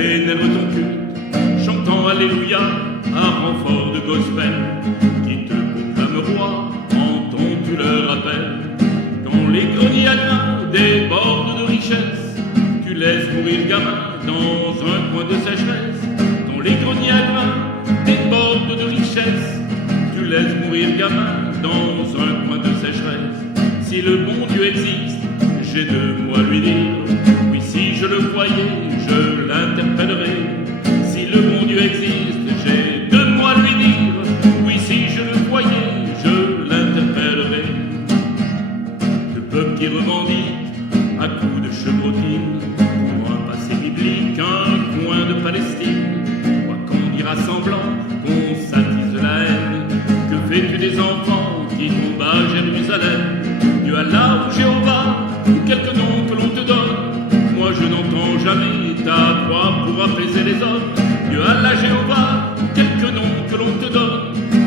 vénère ton culte, chantant Alléluia à renfort de gospel, qui te proclame roi, entends-tu leur appel? Quand les greniers à grains débordent de richesse, tu laisses mourir le gamin dans un coin de sécheresse. Quand les greniers à grains débordent de richesse, tu laisses mourir le gamin dans un coin de sécheresse. Si le bon Dieu existe, j'ai deux mots à lui dire. Oui, si je le voyais, je l'interpellerais. Si le bon Dieu existe, j'ai deux mots à lui dire. Oui, si je le voyais, je l'interpellerais. Le peuple qui revendique à coups de chevrotine pour un passé biblique, un coin de Palestine, quoi qu'on dira semblant qu'on s'attise de la haine. Que fais-tu des enfants qui tombent à Jérusalem? Dieu Allah ou Jéhovah ou quelque nom que l'on te donne, moi je n'entends jamais ta voix pour apaiser les hommes. Dieu Allah, Jéhovah, quelque nom que l'on te donne,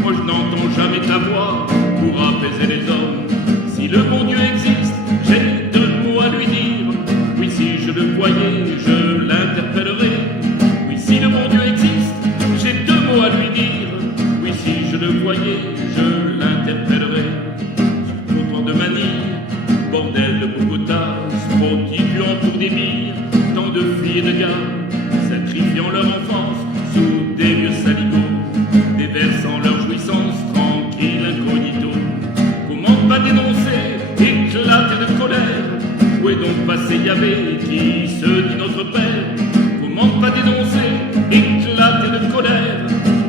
moi je n'entends jamais ta voix pour apaiser les hommes. Si le bon Dieu existe, j'ai deux mots à lui dire. Oui, si je le voyais, je l'interpellerais. Oui, si le bon Dieu existe, j'ai deux mots à lui dire. Oui, si je le voyais, je l'interpellerais. Sur le trottoir de Manille, bordel de Bogota, se prostituant pour des billes, tant de filles et de gars, sacrifiant leur enfance sous des vieux saligots, déversant leur jouissance tranquille incognito. Comment pas dénoncer, éclater de colère? Où est donc passé Yahvé qui se dit notre Père? Comment pas dénoncer, éclater de colère?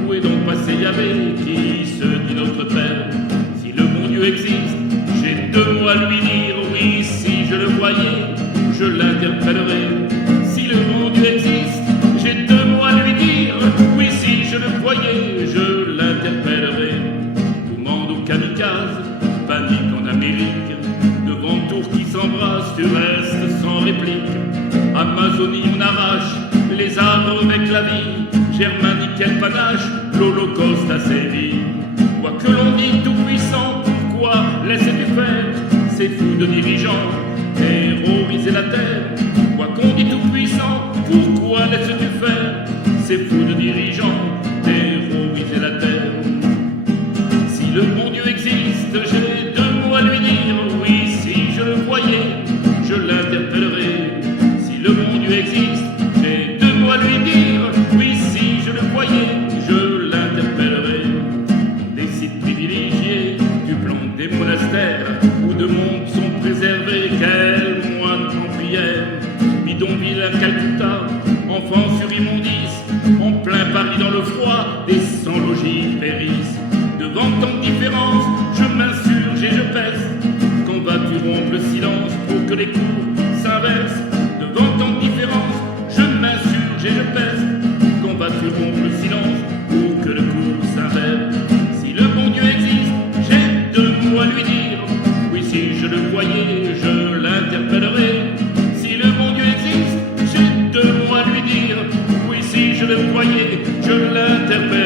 Où est donc passé Yahvé qui se dit notre Père? Si le bon Dieu existe, j'ai deux mots à lui dire. Oui, si je le voyais, je l'interpellerais. Si le bon Dieu existe, j'ai deux mots à lui dire. Oui, si je le voyais, je l'interpellerais. Commando kamikaze, panique en Amérique, devant tours qui s'embrassent, tu restes sans réplique. Amazonie, on arrache les arbres avec la vie. Germanie, quel panache, l'Holocauste a sévi. Quoi que l'on dit tout puissant, pourquoi laisser-tu faire ces fous de dirigeants terroriser la terre? Quoi qu'on dit tout puissant, pourquoi laisses-tu faire ces fous de dirigeants terroriser la terre? Si le bon Dieu existe, j'ai deux mots à lui dire. Oui, si je le voyais, je l'interpellerais. Si le bon Dieu existe, j'ai deux mots à lui dire. Oui, si je le voyais, je l'interpellerais. Des sites privilégiés, du plan des monastères, où de mondes sont préservés, quel moine en prière. Bidonville à Calcutta, enfants sur immondice, en plein Paris dans le froid, des sans-logis périssent. Devant tant de différences, je m'insurge et je pèse. Quand vas-tu rompre le silence pour que les cours s'inversent? Devant tant de différences, je m'insurge et je pèse. Quand vas-tu rompre le silence pour que le cours s'inverse? Si le bon Dieu existe, j'ai deux mots à lui dire. Oui, si je le voyais, je l'interpellerais. Si le bon Dieu existe, j'ai deux mots à lui dire. Oui, si je le voyais, je l'interpellerais.